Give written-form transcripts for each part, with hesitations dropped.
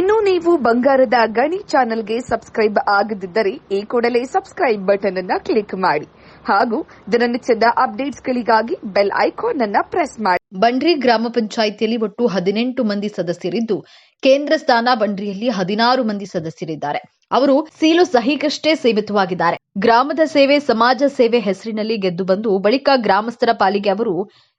ಇನ್ನು ನೀವು ಬಂಗಾರದ ಗಣಿ ಚಾನೆಲ್ಗೆ ಸಬ್ಸ್ಕ್ರೈಬ್ ಆಗದಿದ್ದರೆ ಈ ಕೂಡಲೇ ಸಬ್ಸ್ಕ್ರೈಬ್ ಬಟನ್ ಅನ್ನು ಕ್ಲಿಕ್ ಮಾಡಿ ಹಾಗೂ ದಿನನಿತ್ಯದ ಅಪ್ಡೇಟ್ಸ್ಗಳಿಗಾಗಿ ಬೆಲ್ ಐಕಾನ್ ಅನ್ನು ಪ್ರೆಸ್ ಮಾಡಿ. ಬಂಡ್ರಿ ಗ್ರಾಮ ಪಂಚಾಯಿತಿಯಲ್ಲಿ ಒಟ್ಟು 18 ಮಂದಿ ಸದಸ್ಯರಿದ್ದು ಕೇಂದ್ರ ಸ್ಥಾನ ಬಂಡ್ರಿಯಲ್ಲಿ 16 ಮಂದಿ ಸದಸ್ಯರಿದ್ದಾರೆ. ಅವರು ಸೀಲು ಸಹಿಗಷ್ಟೇ ಸೀಮಿತವಾಗಿದ್ದಾರೆ. ಗ್ರಾಮದ ಸೇವೆ ಸಮಾಜ ಸೇವೆ ಹೆಸರಿನಲ್ಲಿ ಗೆದ್ದು ಬಂದು ಬಳಿಕ ಗ್ರಾಮಸ್ಥರ ಪಾಲಿಗೆ ಅವರು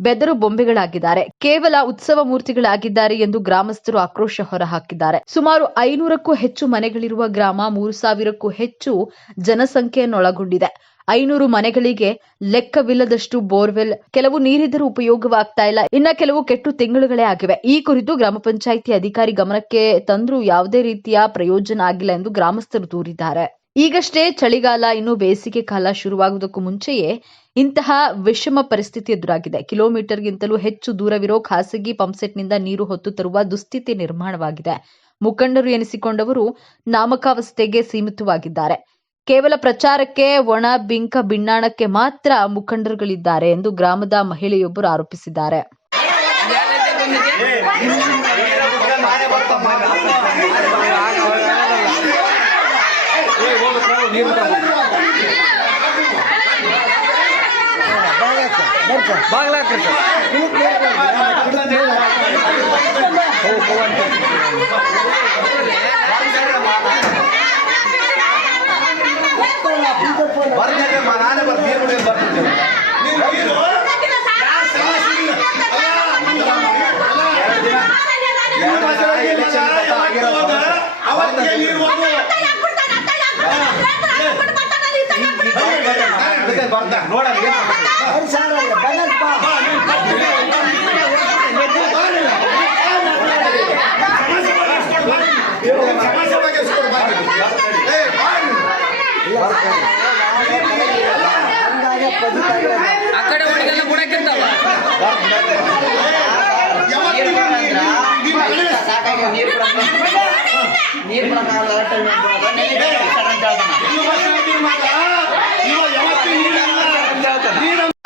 ಬೆದರು ಬೊಂಬೆಗಳಾಗಿದ್ದಾರೆ. ಕೇವಲ ಉತ್ಸವ ಮೂರ್ತಿಗಳಾಗಿದ್ದಾರೆ ಎಂದು ಗ್ರಾಮಸ್ಥರು ಆಕ್ರೋಶ ಹೊರಹಾಕಿದ್ದಾರೆ. ಸುಮಾರು 500ಕ್ಕೂ ಹೆಚ್ಚು ಮನೆಗಳಿರುವ ಗ್ರಾಮ 3000ಕ್ಕೂ ಹೆಚ್ಚು ಜನಸಂಖ್ಯೆಯನ್ನೊಳಗೊಂಡಿದೆ. 500 ಮನೆಗಳಿಗೆ ಲೆಕ್ಕವಿಲ್ಲದಷ್ಟು ಬೋರ್ವೆಲ್, ಕೆಲವು ನೀರಿದ್ದರೂ ಉಪಯೋಗವಾಗ್ತಾ ಇಲ್ಲ, ಇನ್ನ ಕೆಲವು ಕೆಟ್ಟು ತಿಂಗಳುಗಳೇ ಆಗಿವೆ. ಈ ಕುರಿತು ಗ್ರಾಮ ಪಂಚಾಯಿತಿ ಅಧಿಕಾರಿ ಗಮನಕ್ಕೆ ತಂದ್ರೂ ಯಾವುದೇ ರೀತಿಯ ಪ್ರಯೋಜನ ಆಗಿಲ್ಲ ಎಂದು ಗ್ರಾಮಸ್ಥರು ದೂರಿದ್ದಾರೆ. ಈಗಷ್ಟೇ ಚಳಿಗಾಲ, ಇನ್ನು ಬೇಸಿಗೆ ಕಾಲ ಶುರುವಾಗುವುದಕ್ಕೂ ಮುಂಚೆಯೇ ಇಂತಹ ವಿಷಮ ಪರಿಸ್ಥಿತಿ ಎದುರಾಗಿದೆ. ಕಿಲೋಮೀಟರ್ಗಿಂತಲೂ ಹೆಚ್ಚು ದೂರವಿರೋ ಖಾಸಗಿ ಪಂಪ್ಸೆಟ್ನಿಂದ ನೀರು ಹೊತ್ತು ತರುವ ದುಸ್ಥಿತಿ ನಿರ್ಮಾಣವಾಗಿದೆ. ಮುಖಂಡರು ಎನಿಸಿಕೊಂಡವರು ನಾಮಕಾವಸ್ಥೆಗೆ ಸೀಮಿತವಾಗಿದ್ದಾರೆ. ಕೇವಲ ಪ್ರಚಾರಕ್ಕೆ, ಒಣ ಬಿಂಕ ಬಿಣ್ಣಾಣಕ್ಕೆ ಮಾತ್ರ ಮುಖಂಡರುಗಳಿದ್ದಾರೆ ಎಂದು ಗ್ರಾಮದ ಮಹಿಳೆಯೊಬ್ಬರು ಆರೋಪಿಸಿದ್ದಾರೆ.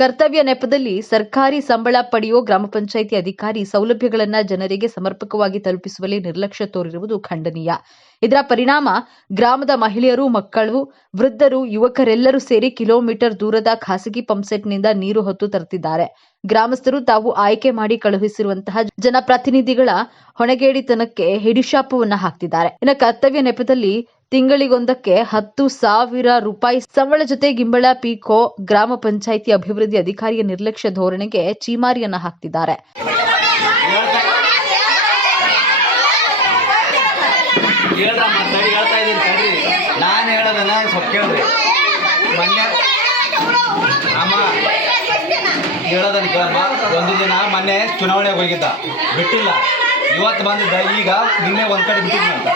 ಕರ್ತವ್ಯ ನೆಪದಲ್ಲಿ ಸರ್ಕಾರಿ ಸಂಬಳ ಪಡೆಯುವ ಗ್ರಾಮ ಪಂಚಾಯಿತಿ ಅಧಿಕಾರಿ ಸೌಲಭ್ಯಗಳನ್ನು ಜನರಿಗೆ ಸಮರ್ಪಕವಾಗಿ ತಲುಪಿಸುವಲ್ಲಿ ನಿರ್ಲಕ್ಷ್ಯ ತೋರಿರುವುದು ಖಂಡನೀಯ. ಇದರ ಪರಿಣಾಮ ಗ್ರಾಮದ ಮಹಿಳೆಯರು, ಮಕ್ಕಳು, ವೃದ್ಧರು, ಯುವಕರೆಲ್ಲರೂ ಸೇರಿ ಕಿಲೋಮೀಟರ್ ದೂರದ ಖಾಸಗಿ ಪಂಪ್ಸೆಟ್ನಿಂದ ನೀರು ಹೊತ್ತು ತರುತ್ತಿದ್ದಾರೆ. ಗ್ರಾಮಸ್ಥರು ತಾವು ಆಯ್ಕೆ ಮಾಡಿ ಕಳುಹಿಸಿರುವಂತಹ ಜನಪ್ರತಿನಿಧಿಗಳ ಹೊಣೆಗೇಡಿತನಕ್ಕೆ ಹಿಡಿಶಾಪವನ್ನ ಹಾಕ್ತಿದ್ದಾರೆ. ಇನ್ನು ಕರ್ತವ್ಯ ನೆಪದಲ್ಲಿ ತಿಂಗಳಿಗೊಂದಕ್ಕೆ 10,000 ರೂಪಾಯಿ ಸಂಬಳ ಜೊತೆ ಗಿಂಬಳ ಪಿಕೋ ಗ್ರಾಮ ಪಂಚಾಯಿತಿ ಅಭಿವೃದ್ಧಿ ಅಧಿಕಾರಿಯ ನಿರ್ಲಕ್ಷ್ಯ ಧೋರಣೆಗೆ ಚೀಮಾರಿಯನ್ನ ಹಾಕ್ತಿದ್ದಾರೆ. ನಾನು ಹೇಳೋದನ್ನ ಸ್ವಲ್ಪ ಕೇಳ್ರಿ. ಹೇಳೋದನ್ನ ಕೇಳಮ್ಮ. ಒಂದು ದಿನ ಮೊನ್ನೆ ಚುನಾವಣೆಗೆ ಹೋಗಿದ್ದ, ಬಿಟ್ಟಿಲ್ಲ. ಇವತ್ತು ಬಂದಿದ್ದ, ಈಗ ನಿನ್ನೆ ಒಂದ್ ಕಡೆ ಬಿಟ್ಟಿದ್ದ ಅಂತ.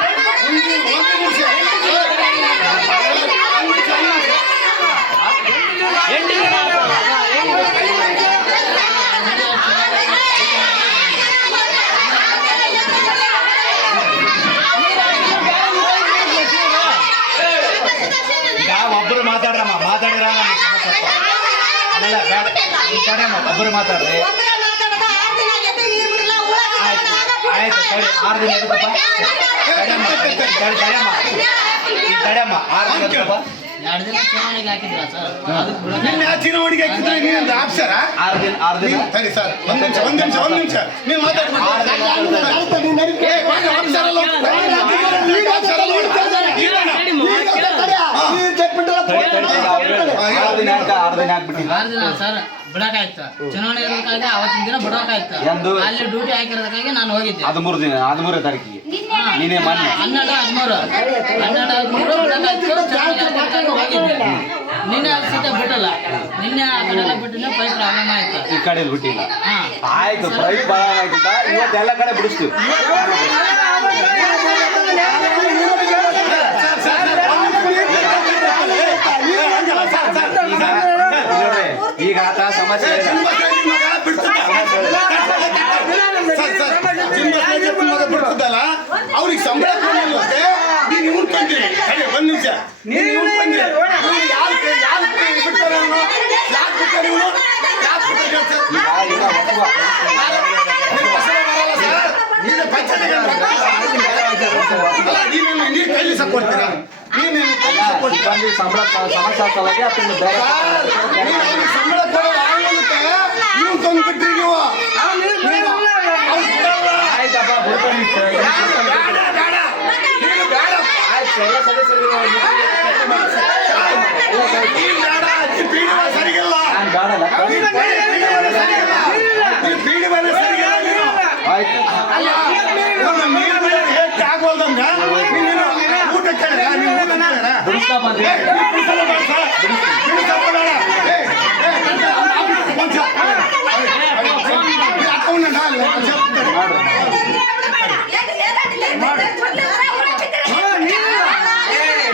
ಈಗ ಒಬ್ಬರು ಮಾತಾಡ್ರಮ್ಮ, ಮಾತಾಡಿದ್ರ ಆಮೇಲೆ ಒಬ್ಬರು ಮಾತಾಡ್ರಿ. ಆಯ್ತು ಸರಿ, 6 ದಿನ ಎದಕ್ಕಪ್ಪ? ತಡೆಯಮ್ಮ 6 ದಿನ ಎದಕ್ಕಪ್ಪ? 2 ದಿನ ಚುನಾವಣೆಗೆ ಹಾಕಿದ್ರ ಸರ್? ಚುನಾವಣೆಗೆ ಹಾಕಿದ್ರೆ ನೀನು ಆಫೀಸರ? 6 ದಿನ ಸರಿ ಸರ್, ಒಂದ್ ನಿಮಿಷ ನೀವು ಮಾತಾಡಿ. 6 ದಿನ ಹಾಕ್ಬಿಟ್ಟಿದ್ದೆ ಸರ್. ಬಿಡಕಾಯ್ತು, ಚುನಾವಣೆ ಇರೋದಕ್ಕಾಗಿ ಅವತ್ತಿನ ದಿನ ಬಿಡಕಾಯ್ತು. ಅಲ್ಲಿ ಡ್ಯೂಟಿ ಹಾಕಿರೋದಕ್ಕಾಗಿ ನಾನು ಹೋಗಿದ್ದೆ. 13ನೇ ತಾರೀಕಿಗೆ ನೀನೇ ಮೊನ್ನೆ 12, 13 ಬಿಡಕಾಯ್ತು. ಹೋಗಿದ್ದೆ. ನಿನ್ನೆ ಸೀತೆ ಬಿಟ್ಟಲ್ಲ. ನಿನ್ನೆ ಆ ಕಡೆ ಎಲ್ಲ ಬಿಟ್ಟಿನ ಪೈಪ್ ಪ್ರಾಬ್ಲಮ್ ಆಯ್ತು. ಈ ಕಡೆ ಬಿಟ್ಟಿಲ್ಲ. ಆಯ್ತು, ಪೈಪ್ ಪ್ರಾಬ್ಲಮ್ ಆಗಿದ್ದ. ಇವತ್ತು ಎಲ್ಲ ಕಡೆ ಬಿಡಿಸ್ತೀವಿ. ಈಗ ಆತ ಸಮಸ್ಯೆ ಬಿಡ್ತದಲ್ಲ, ಅವ್ರಿಗೆ ಸಂಬಳ ಕೊಡಲಿಲ್ಲಂತೆ. ನೀನು ಉಳ್ಕೊಂಡ್ರಿ. ಒಂದ್ ನಿಮಿಷ, ನೀನು ಉಳ್ಕೊಂಡ್ರಿ. ನೀನು ಕೈಲಿ ಕೊಡ್ತೀರಾ? ನೀನೇನು ಕೈಲಿ ಕೊಡ್ತೀರಾ? ಸಂಬಳ ಸಮಸ್ಯೆ ಸಲುವಾಗಿ ಅದನ್ನ ಬೇರೆ ಸಂಬಳ ಕೊಡೋ ಆಂಗ್ಲಕ್ಕೆ ನೀವು ತಂದ್ಬಿಟ್ರಿ ನೀವು. ಆಯ್ತಪ್ಪ ಬಿಡ್ತಾನೆ ಸರಿಗಿಲ್ಲ ಆಯ್ತು ಆಗೋದಂಗ ಊಟ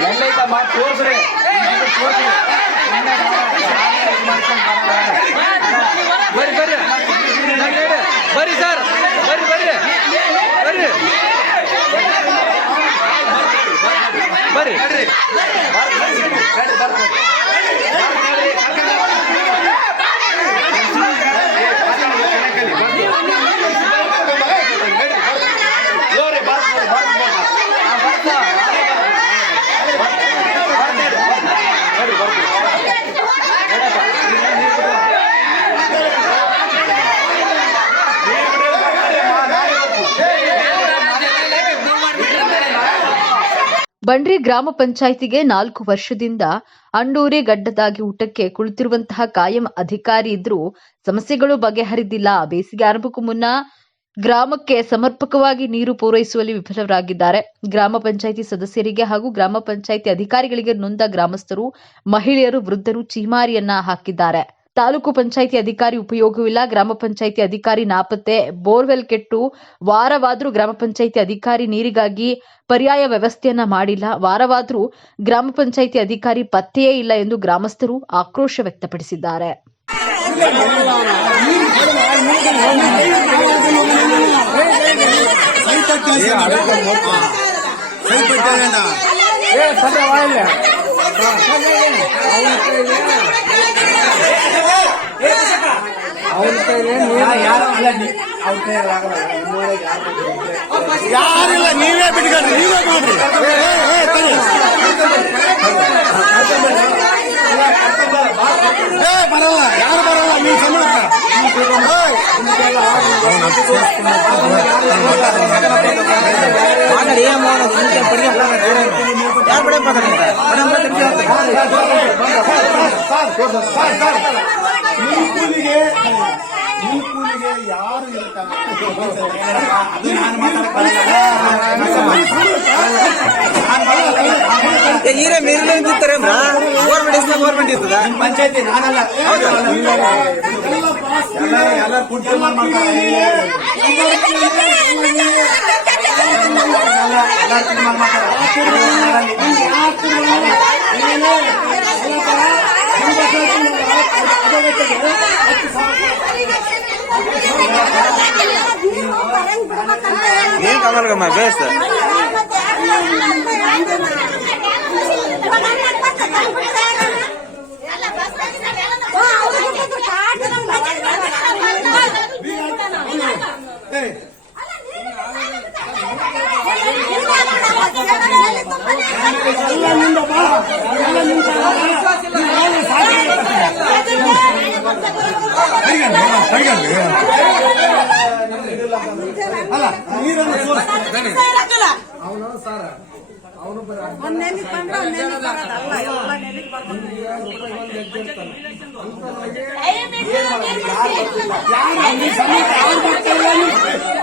ಎಲ್ಲೈತಮ್ಮ ತೋರ್ಸ್ರಿ ಬರ್ರಿ ಬರ್ರಿ ಸರ್ ಬರ್ರಿ ಬಂಡ್ರಿ ಗ್ರಾಮ ಪಂಚಾಯಿತಿಗೆ 4 ವರ್ಷದಿಂದ ಅಂಡೂರಿ ಗಡ್ಡದಾಗಿ ಊಟಕ್ಕೆ ಕುಳಿತಿರುವಂತಹ ಕಾಯಂ ಅಧಿಕಾರಿ ಇದ್ರೂ ಸಮಸ್ಯೆಗಳು ಬಗೆಹರಿದಿಲ್ಲ. ಬೇಸಿಗೆ ಆರಂಭಕ್ಕೂ ಮುನ್ನ ಗ್ರಾಮಕ್ಕೆ ಸಮರ್ಪಕವಾಗಿ ನೀರು ಪೂರೈಸುವಲ್ಲಿ ವಿಫಲರಾಗಿದ್ದಾರೆ. ಗ್ರಾಮ ಪಂಚಾಯಿತಿ ಸದಸ್ಯರಿಗೆ ಹಾಗೂ ಗ್ರಾಮ ಪಂಚಾಯಿತಿ ಅಧಿಕಾರಿಗಳಿಗೆ ನೊಂದ ಗ್ರಾಮಸ್ಥರು, ಮಹಿಳೆಯರು, ವೃದ್ಧರು ಚೀಮಾರಿಯನ್ನ ಹಾಕಿದ್ದಾರೆ. ತಾಲೂಕು ಪಂಚಾಯಿತಿ ಅಧಿಕಾರಿ ಉಪಯೋಗವಿಲ್ಲ, ಗ್ರಾಮ ಪಂಚಾಯಿತಿ ಅಧಿಕಾರಿ ನಾಪತ್ತೆ, ಬೋರ್ವೆಲ್ ಕೆಟ್ಟು ವಾರವಾದರೂ ಗ್ರಾಮ ಪಂಚಾಯಿತಿ ಅಧಿಕಾರಿ ನೀರಿಗಾಗಿ ಪರ್ಯಾಯ ವ್ಯವಸ್ಥೆಯನ್ನ ಮಾಡಿಲ್ಲ, ವಾರವಾದರೂ ಗ್ರಾಮ ಪಂಚಾಯಿತಿ ಅಧಿಕಾರಿ ಪತ್ತೆಯೇ ಇಲ್ಲ ಎಂದು ಗ್ರಾಮಸ್ಥರು ಆಕ್ರೋಶ ವ್ಯಕ್ತಪಡಿಸಿದ್ದಾರೆ. ಯಾರಿಲ್ಲ, ನೀವೇ ಬಿಟ್ಕೊಳ್ರಿ, ನೀವೇ ಮಾಡ್ರಿ. ಬರಲ್ಲ, ಯಾರು ಬರಲ್ಲ, ನೀವು ಸಂಬಳಕ್ಕ ಕೂಲಿಗೆ ಯಾರು ಇರ್ತಾರೆ? ನೀರೇ ಮೇರೆ ನಿಂತಾರೆ ಗೌರ್ಮೆಂಟ್ ಇರ್ತದ ಪಂಚಾಯತಿ ನಾನಲ್ಲ ಎಲ್ಲ ಕುಟ್ಟಿ ಮಾಡ್ತಾರೆ. ಏನ್ ಕಮಲ್ಗಮ್ಮ ಬೇಸ್ ಅಲ್ಲ ನೀರನ್ನು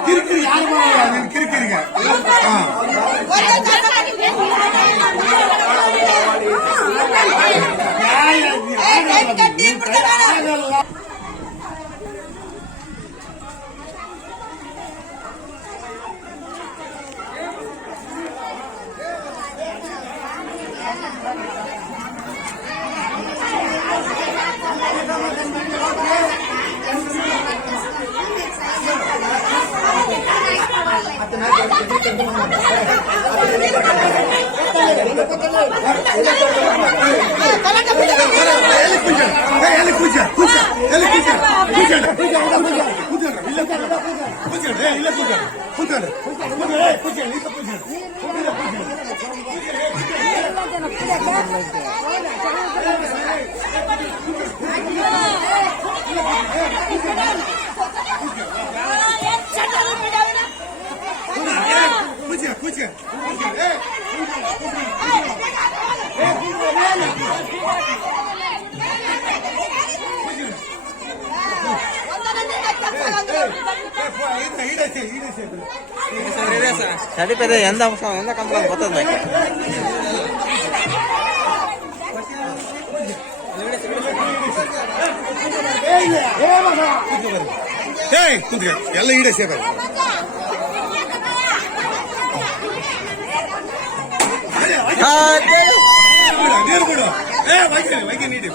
ಕಿರಿಕಿರಿ ಯಾರು ಬರೋಲ್ಲ, ನಿನ್ ಕಿರಿಕಿರಿಗೆ ಕೂತ್ಕೊಂಡ್ರೆ చనిపోతే ఎంత కంపలం పోతుంది ಎಲ್ಲ ಈಡೇ ಸೇವೆ ನೀರು ಬಿಡು ವೈಕೆ ನೀಡಿ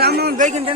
ರಾಮನ್ ಬೇಕಿಂತ